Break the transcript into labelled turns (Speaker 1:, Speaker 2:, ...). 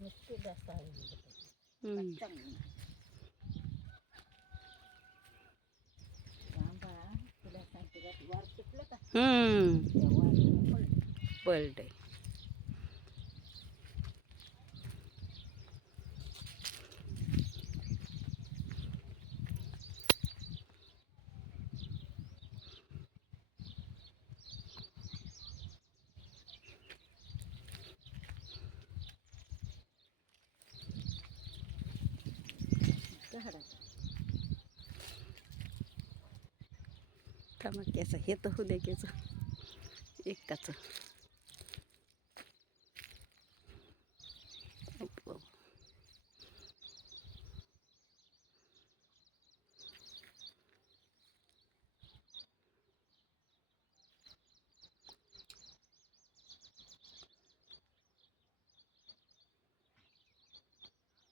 Speaker 1: Next ಜಾಸ್ತಿ ಆಗಿದೆ
Speaker 2: ಹ್ಞೂ ಪಲ್ಟೆ थांबा केस हे तर होऊ दे केचं एकटाचं.